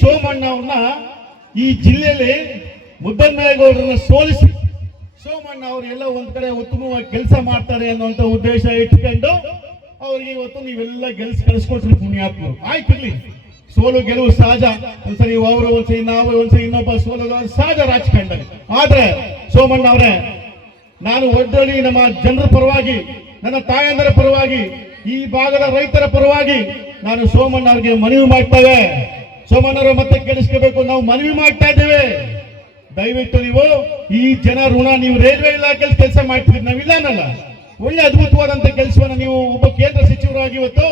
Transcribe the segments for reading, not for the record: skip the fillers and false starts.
ಸೋಮಣ್ಣ ಅವ್ರನ್ನ ಈ ಜಿಲ್ಲೆಯಲ್ಲಿ ಮುದ್ದಮ್ಮೇಗೌಡರನ್ನ ಸೋಲಿಸಿ ಸೋಮಣ್ಣ ಅವರು ಎಲ್ಲ ಒಂದ್ ಕಡೆ ಉತ್ತಮವಾಗಿ ಕೆಲಸ ಮಾಡ್ತಾರೆ ಅನ್ನುವಂತ ಉದ್ದೇಶ ಇಟ್ಕೊಂಡು ಅವ್ರಿಗೆ ಇವತ್ತು ನೀವೆಲ್ಲ ಕಳಿಸ್ಕೊಟ್ರಿ ಪುಣ್ಯಾತ್ಮರು. ಆಯ್ತಿರ್ಲಿ, ಸೋಲು ಗೆಲುವು ಸಹಜ. ಒಂದ್ಸರಿ ಅವರು ಒಂದ್ಸರಿ ನಾವು ಒಂದ್ಸರಿ ಇನ್ನೊಬ್ಬ ಸೋಲು ಸಹಜ ರಾಜಕಾರಣದಲ್ಲಿ. ಆದ್ರೆ ಸೋಮಣ್ಣ ಅವರೇ, ನಾನು ಒಡ್ಡಳ್ಳಿ ನಮ್ಮ ಜನರ ಪರವಾಗಿ, ನನ್ನ ತಾಯಂದರ ಪರವಾಗಿ, ಈ ಭಾಗದ ರೈತರ ಪರವಾಗಿ ನಾನು ಸೋಮಣ್ಣ ಅವರಿಗೆ ಮನವಿ ಮಾಡ್ತೇವೆ. ಸೋಮಣ್ಣವರು ಮತ್ತೆ ಗೆಲ್ಲಿಸ್ಕೋಬೇಕು ನಾವು ಮನವಿ ಮಾಡ್ತಾ ಇದ್ದೇವೆ. ದಯವಿಟ್ಟು ನೀವು ಈ ಜನ ಋಣ, ನೀವು ರೈಲ್ವೆ ಇಲಾಖೆಯಲ್ಲಿ ಕೆಲಸ ಮಾಡ್ತಿದ್ರಿ, ನಾವಿಲ್ಲ ಅನ್ನಲ್ಲ, ಒಳ್ಳೆ ಅದ್ಭುತವಾದಂತ ಕೆಲಸವನ್ನ ನೀವು ಒಬ್ಬ ಕೇಂದ್ರ ಸಚಿವರಾಗಿ ಇವತ್ತು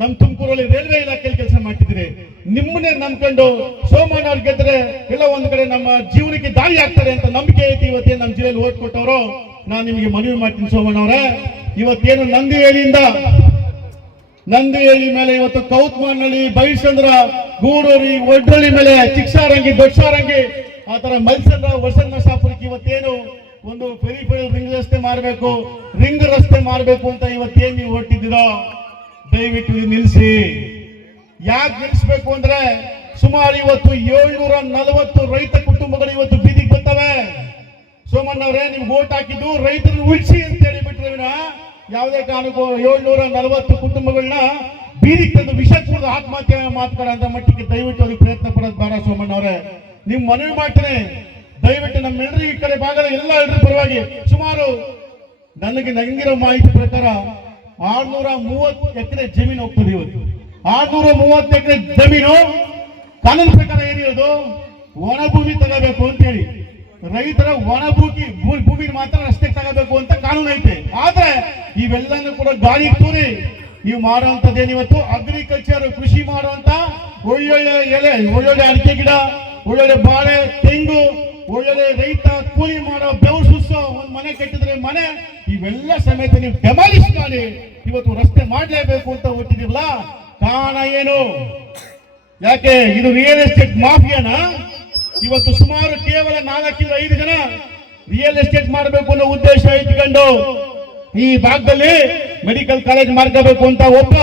ನಮ್ಮ ತುಮಕೂರಲ್ಲಿ ರೈಲ್ವೆ ಇಲಾಖೆಯಲ್ಲಿ ಕೆಲಸ ಮಾಡ್ತಿದ್ದೀರಿ. ನಿಮ್ಮನ್ನೇ ನಂಬ್ಕೊಂಡು ಸೋಮಣ್ಣ ಅವ್ರು ಗೆದ್ರೆ ಎಲ್ಲ ಒಂದ್ ಕಡೆ ನಮ್ಮ ಜೀವನಕ್ಕೆ ದಾರಿ ಆಗ್ತಾರೆ ಅಂತ ನಂಬಿಕೆ ಐತಿ. ಇವತ್ತೇನು ನಮ್ಮ ಜಿಲ್ಲೆಯಲ್ಲಿ ಓಟ್ ಕೊಟ್ಟವರು, ನಾನು ನಿಮಗೆ ಮನವಿ ಮಾಡ್ತೀನಿ ಸೋಮಣ್ಣ ಅವರೇ, ಇವತ್ತೇನು ನಂದಿಹಳ್ಳಿ ಮೇಲೆ ಇವತ್ತು ಕೌತ್ಮಾನಹಳ್ಳಿ, ಬೈಸಂದ್ರ, ಗೂಡೂರಿ, ಒಡ್ಡಳ್ಳಿ ಮೇಲೆ ಚಿಕ್ಕಸಾರಂಗಿ, ದೊಡ್ಡಸಾರಂಗಿ, ಆ ತರ ಮಲ್ಸಂದ್ರ, ಹೊಸನ್ನಸಾಪುರಕ್ಕೆ ಇವತ್ತೇನು ಒಂದು ಪೆರಿಫೆರಲ್ ರಿಂಗ್ ರಸ್ತೆ ಮಾಡಬೇಕು, ರಿಂಗ್ ರಸ್ತೆ ಮಾಡಬೇಕು ಅಂತ ಇವತ್ತೇನು ನೀವು ಹೊರಟಿದ್ದೀರೋ ದಯವಿಟ್ಟು ನಿಲ್ಲಿಸಿ. ಯಾಕೆ ನಿಲ್ಲಿಸಬೇಕು ಅಂದ್ರೆ ಸುಮಾರು ಇವತ್ತು 740 ರೈತ ಕುಟುಂಬಗಳು ಇವತ್ತು ಬೀದಿಗೆ ಬರ್ತವೆ. ಸೋಮಣ್ಣ ಅವರೇ, ನಿಮ್ಗೆ ಓಟ್ ಹಾಕಿದ್ದು ರೈತರನ್ನು ಉಳಿಸಿ ಅಂತ ಹೇಳಿ ಬಿಟ್ರೆ ಯಾವುದೇ ಕಾರಣಕ್ಕೂ 740 ಕುಟುಂಬಗಳನ್ನ ಬೀದಿಗೆ ತಂದು ವಿಷ ಕುಡಿದು ಆತ್ಮಹತ್ಯೆ ಮಾತುಕರ ಅಂತ ಮಟ್ಟಿಗೆ ದಯವಿಟ್ಟು ಅದಕ್ಕೆ ಪ್ರಯತ್ನ ಪಡೋದು ಬೇಡ. ಸೋಮಣ್ಣ ಅವರೇ, ನಿಮ್ ಮನವಿ ಮಾಡ್ತೇನೆ, ದಯವಿಟ್ಟು ನಮ್ಮೆಲ್ಲರೂ ಈ ಕಡೆ ಭಾಗದ ಎಲ್ಲ ಎಲ್ಲರ ಪರವಾಗಿ ಸುಮಾರು ನಂಗಿರೋ ಮಾಹಿತಿ ಪ್ರಕಾರ 630 ಎಕರೆ ಜಮೀನು ಹೋಗ್ತದೆ. ಇವತ್ತು 630 ಎಕರೆ ಜಮೀನು ಕಾನೂನು ಪ್ರಕಾರ ಏನಿರೋದು ಒಣ ಭೂಮಿ ತಗೋಬೇಕು ಅಂತ ಹೇಳಿ, ರೈತರ ಒಣ ಭೂಮಿ ಮಾತ್ರ ರಸ್ತೆ ತಗೋಬೇಕು ಅಂತ ಕಾನೂನು ಐತೆ. ಆದ್ರೆ ಇವೆಲ್ಲನೂ ಕೂಡ ಗಾಳಿ ತೂರಿ ನೀವು ಮಾಡುವಂತದ್ದೇನಿವತ್ತು ಅಗ್ರಿಕಲ್ಚರ್, ಕೃಷಿ ಮಾಡುವಂತ ಒಳ್ಳೊಳ್ಳೆ ಎಲೆ, ಒಳ್ಳೊಳ್ಳೆ ಅಡಿಕೆ ಗಿಡ, ಒಳ್ಳೊಳ್ಳೆ ಬಾಳೆ, ತೆಂಗು, ಒಳ್ಳೊಳ್ಳೆ ರೈತ ಕೂಲಿ ಮಾಡೋ ಬೆವರು ಸುಸೋ ಒಂದು ಮನೆ ಕಟ್ಟಿದ್ರೆ ಮನೆ, ಇವೆಲ್ಲ ಸಮೇತ ನೀವು ಡೆಮಾಲಿಷ್ ಮಾಡಿ ಇವತ್ತು ರಸ್ತೆ ಮಾಡಲೇಬೇಕು ಅಂತ ಹೊರಟಿದಿರಲ್ಲ. ಕಾರಣ ಏನು? ಯಾಕೆ ಇದು ರಿಯಲ್ ಎಸ್ಟೇಟ್ ಮಾಫಿಯಾನ? ಇವತ್ತು ಸುಮಾರು ಕೇವಲ 4-5 ಜನ ರಿಯಲ್ ಎಸ್ಟೇಟ್ ಮಾಡಬೇಕು ಅನ್ನೋ ಉದ್ದೇಶ ಇಟ್ಕೊಂಡು ಈ ಭಾಗದಲ್ಲಿ ಮೆಡಿಕಲ್ ಕಾಲೇಜ್ ಮಾಡ್ಕೋಬೇಕು ಅಂತ ಒಬ್ಬ,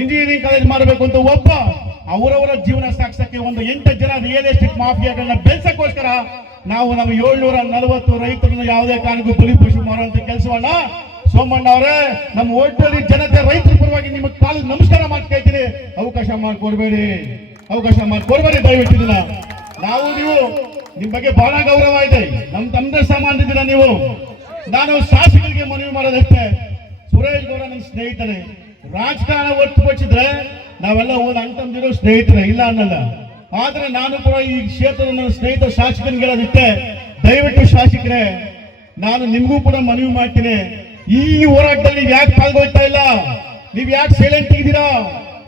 ಇಂಜಿನಿಯರಿಂಗ್ ಕಾಲೇಜ್ ಮಾಡಬೇಕು ಅಂತ ಒಬ್ಬ, ಅವರವರ ಜೀವನ ಸಾಗಿಸಕ್ಕೆ ಒಂದು 8 ಜನ ರಿಯಲ್ ಎಸ್ಟೇಟ್ ಮಾಫಿಯಾಗಳನ್ನ ಬೆಳೆಸಕ್ಕೋಸ್ಕರ ನಾವು ನಮ್ಮ 740 ರೈತರನ್ನು ಯಾವುದೇ ಕಾರಣಕ್ಕೂ ಬಲಿಪಶು ಮಾಡುವಂತ ಕೆಲಸವನ್ನ ಸೋಮಣ್ಣ ಅವರೇ, ನಮ್ಮ ಒಡ್ಡಳ್ಳಿ ಜನತೆ ರೈತರ ಪರವಾಗಿ ನಿಮ್ಮ ಕಾಲು ನಮಸ್ಕಾರ ಮಾಡ್ಕೊಳ್ತೀನಿ. ಅವಕಾಶ ಮಾಡಿಕೊಡ್ಬೇಡಿ, ದಯವಿಟ್ಟು ಇದನ್ನ. ನಾವು ನೀವು ನಿಮ್ ಬಗ್ಗೆ ಬಹಳ ಗೌರವ ಇದೆ, ನಮ್ದೇ ಸಾಮಾನ್ಯ ಇದ್ದೀರಾ ನೀವು. ನಾನು ಶಾಸಕರಿಗೆ ಮನವಿ ಮಾಡೋದಷ್ಟೇ, ಸುರೇಶ್ ಗೌಡ ನನ್ನ ಸ್ನೇಹಿತರೆ, ರಾಜಕಾರಣ ಹೊರತುಪಡಿಸಿದ್ರೆ ನಾವೆಲ್ಲ ಅಂಟಂದಿರೋ ಸ್ನೇಹಿತರೆ, ಇಲ್ಲ ಅನ್ನಲ್ಲ. ಆದ್ರೆ ನಾನು ಕೂಡ ಈ ಕ್ಷೇತ್ರದ ನನ್ನ ಸ್ನೇಹಿತ ಶಾಸಕರಿಗೆ ಹೇಳೋದಿತ್ತೆ, ದಯವಿಟ್ಟು ಶಾಸಕರೇ, ನಾನು ನಿಮಗೂ ಕೂಡ ಮನವಿ ಮಾಡ್ತೀನಿ, ಈ ಹೋರಾಟದಲ್ಲಿ ನೀವು ಯಾಕೆ ಪಾಲ್ಗೊಳ್ತಾ ಇಲ್ಲ? ನೀವು ಯಾಕೆ ಸೈಲೆಂಟ್ ಇದ್ದೀರಾ?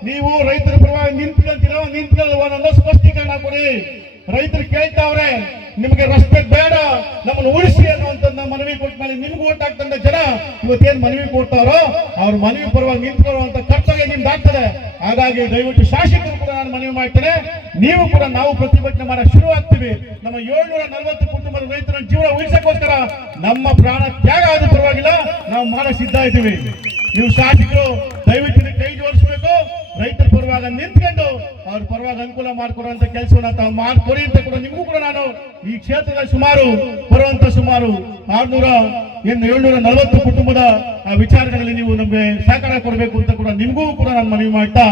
ನೀವು ರೈತರ ಪರವಾಗಿ ನಿಂತ್ಕೊಳ್ಳೋ ಒಂದೊಂದು ಸ್ಪಷ್ಟೀಕರಣ ಕೊಡಿ. ರೈತರು ಕೇಳ್ತಾವ್ರೆ, ನಿಮಗೆ ರಸ್ತೆ ಬೇಡ, ನಮ್ಮನ್ನು ಉಳಿಸಿ ಅನ್ನುವಂತ ಮನವಿ ಕೊಟ್ಟ ಮೇಲೆ ನಿಮ್ಗೆ ಓಟ್ ಹಾಕ್ತಂದ ಜನ ಇವತ್ತೇನ್ ಮನವಿ ಕೊಡ್ತಾರೋ ಅವ್ರ ಮನವಿ ಪರವಾಗಿ ನಿಂತ್ಕೊಳ್ಳುವಂತ ಕರ್ತವ್ಯ ನಿಮ್ದು ಆಗ್ತದೆ. ಹಾಗಾಗಿ ದಯವಿಟ್ಟು ಶಾಸಕರು ಕೂಡ ನಾನು ಮನವಿ ಮಾಡ್ತೇನೆ, ನೀವು ಕೂಡ ನಾವು ಪ್ರತಿಭಟನೆ ಮಾಡಕ್ ಶುರು ಆಗ್ತೀವಿ. ನಮ್ಮ 740 ಕುಟುಂಬದ ರೈತರ ಜೀವನ ಉಳಿಸಕ್ಕೋಸ್ಕರ ನಮ್ಮ ಪ್ರಾಣ ತ್ಯಾಗ ಆದ್ರೂ ಪರವಾಗಿಲ್ಲ, ನಾವು ಮಾಡಕ್ ಸಿದ್ಧ ಇದ್ದೀವಿ. ನೀವು ಶಾಸಕರು ದಯವಿಟ್ಟು ಕೈ ಜೋಡಿಸ್ಬೇಕು, ರೈತರ ಪರವಾಗಿ ನಿಂತ್ಕೊಂಡು ಅವ್ರ ಪರವಾಗಿ ಅನುಕೂಲ ಮಾಡಿಕೊಡುವಂತ ಕೆಲಸವನ್ನ ತಾವು ಮಾಡಿಕೊಡಿ ಅಂತ ಕೂಡ ನಿಮಗೂ ಕೂಡ ನಾನು ಈ ಕ್ಷೇತ್ರದ ಸುಮಾರು 740 ಕುಟುಂಬದ ವಿಚಾರಗಳಲ್ಲಿ ನೀವು ನಮಗೆ ಸಹಕಾರ ಕೊಡಬೇಕು ಅಂತ ಕೂಡ ನಿಮಗೂ ಕೂಡ ನಾನು ಮನವಿ ಮಾಡ್ತಾ